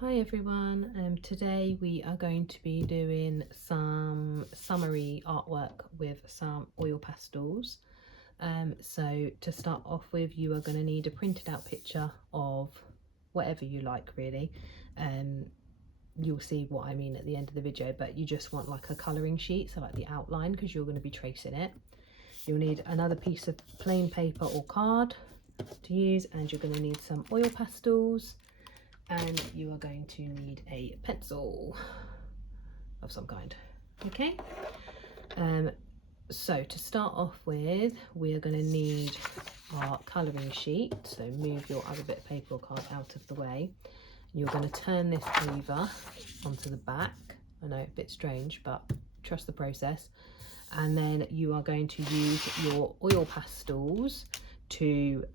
Hi everyone, today we are going to be doing some summery artwork with some oil pastels. So to start off with, you are going to need a printed out picture of whatever you like really. You'll see what I mean at the end of the video, but you just want like a colouring sheet, so like the outline, because you're going to be tracing it. You'll need another piece of plain paper or card to use, and you're going to need some oil pastels. And you are going to need a pencil of some kind. Okay, so to start off with, we are going to need our colouring sheet. So move your other bit of paper or card out of the way. You're going to turn this over onto the back. I know, a bit strange, but trust the process. And then you are going to use your oil pastels to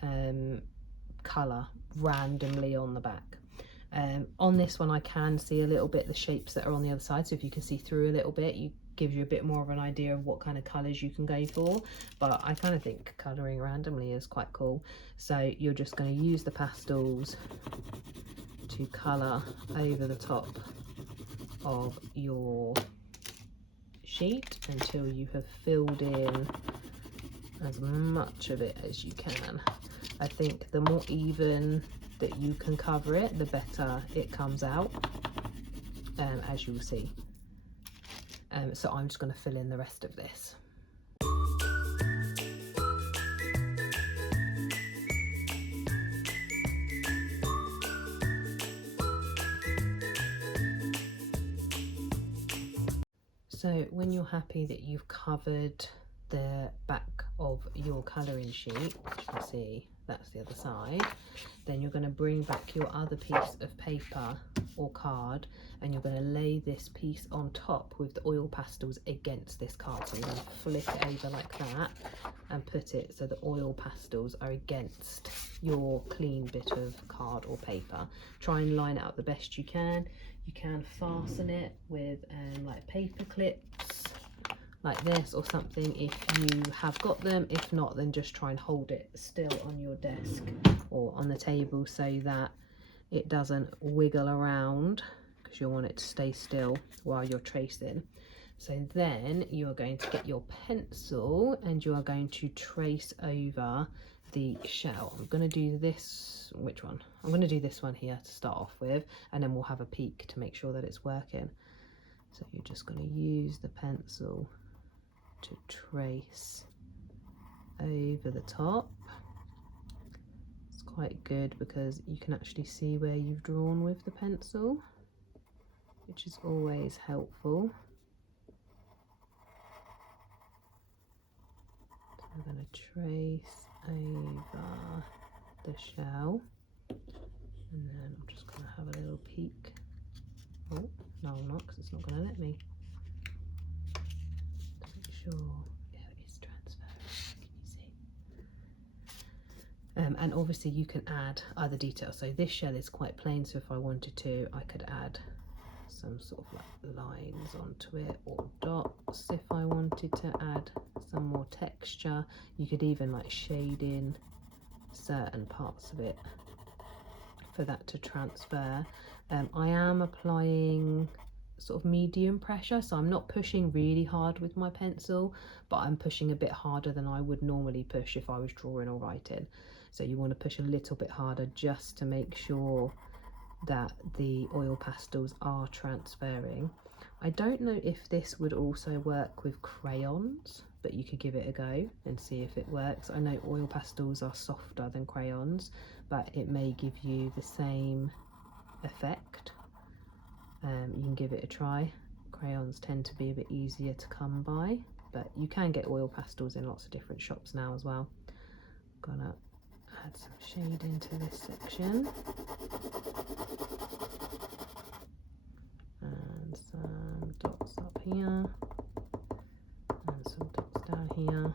colour randomly on the back. On this one I can see a little bit the shapes that are on the other side, so if you can see through a little bit, it gives you a bit more of an idea of what kind of colours you can go for. But I kind of think colouring randomly is quite cool. So you're just going to use the pastels to colour over the top of your sheet until you have filled in as much of it as you can. I think the more even that you can cover it, the better it comes out, as you'll see. So I'm just going to fill in the rest of this. So when you're happy that you've covered the back of your colouring sheet, which you can see that's the other side, then you're going to bring back your other piece of paper or card, and you're going to lay this piece on top with the oil pastels against this card. So you're going to flip it over like that and put it so the oil pastels are against your clean bit of card or paper. Try and line it up the best you can. You can fasten it with like paper clips like this or something if you have got them. If not, then just try and hold it still on your desk or on the table so that it doesn't wiggle around, because you'll want it to stay still while you're tracing. So then you are going to get your pencil and you are going to trace over the shell. I'm going to do this, which one? I'm going to do this one here to start off with, and then we'll have a peek to make sure that it's working. So you're just going to use the pencil to trace over the top. It's quite good because you can actually see where you've drawn with the pencil, which is always helpful. So I'm going to trace over the shell, and then I'm just going to have a little peek. Oh, no I'm not, because it's not going to let me. To make sure, yeah, it is transparent, can you see? And obviously you can add other details. So this shell is quite plain, so if I wanted to, I could add some sort of like lines onto it, or dots if I wanted to add some more texture. You could even like shade in certain parts of it for that to transfer. I am applying sort of medium pressure, so I'm not pushing really hard with my pencil, but I'm pushing a bit harder than I would normally push if I was drawing or writing. So you want to push a little bit harder just to make sure that the oil pastels are transferring. I don't know if this would also work with crayons, but you could give it a go and see if it works. I know oil pastels are softer than crayons, but it may give you the same effect. You can give it a try. Crayons tend to be a bit easier to come by, but you can get oil pastels in lots of different shops now as well. I'm gonna add some shade into this section and some dots up here and some dots down here.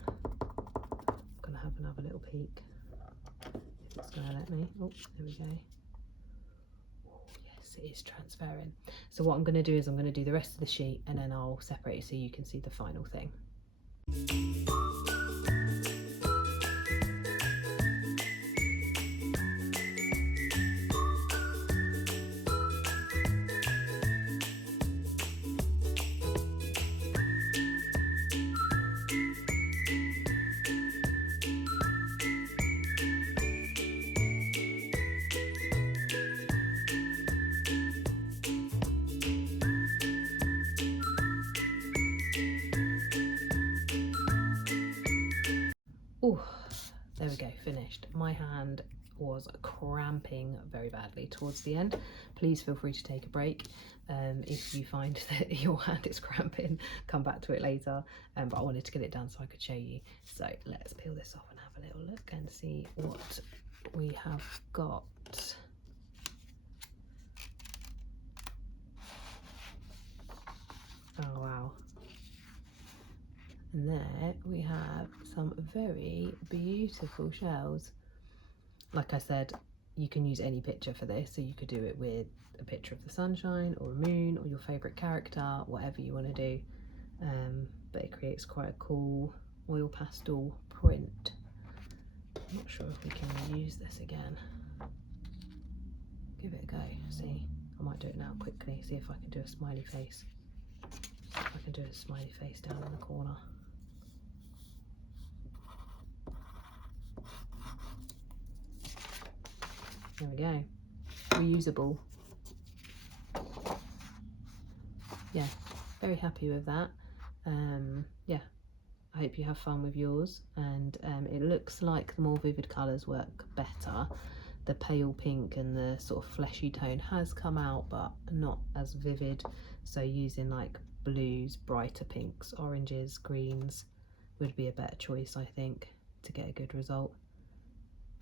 I'm gonna have another little peek if it's gonna let me. Oh, there we go. It is transparent. So what I'm going to do is I'm going to do the rest of the sheet, and then I'll separate it so you can see the final thing. we go, finished. My hand was cramping very badly towards the end. Please feel free to take a break. If you find that your hand is cramping, come back to it later. But I wanted to get it done so I could show you. So let's peel this off and have a little look and see what we have got. Oh wow. And there we have some very beautiful shells. Like I said, you can use any picture for this, so you could do it with a picture of the sunshine or a moon or your favourite character, whatever you want to do. But it creates quite a cool oil pastel print. I'm not sure if we can use this again. Give it a go, see. I might do it now quickly, see if I can do a smiley face. See if I can do a smiley face down in the corner. There we go. Reusable. Yeah, very happy with that. Yeah, I hope you have fun with yours, and it looks like the more vivid colours work better. The pale pink and the sort of fleshy tone has come out, but not as vivid, so using like blues, brighter pinks, oranges, greens would be a better choice, I think, to get a good result.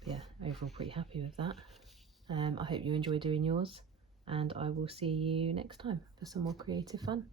But yeah, overall pretty happy with that. I hope you enjoy doing yours, and I will see you next time for some more creative fun.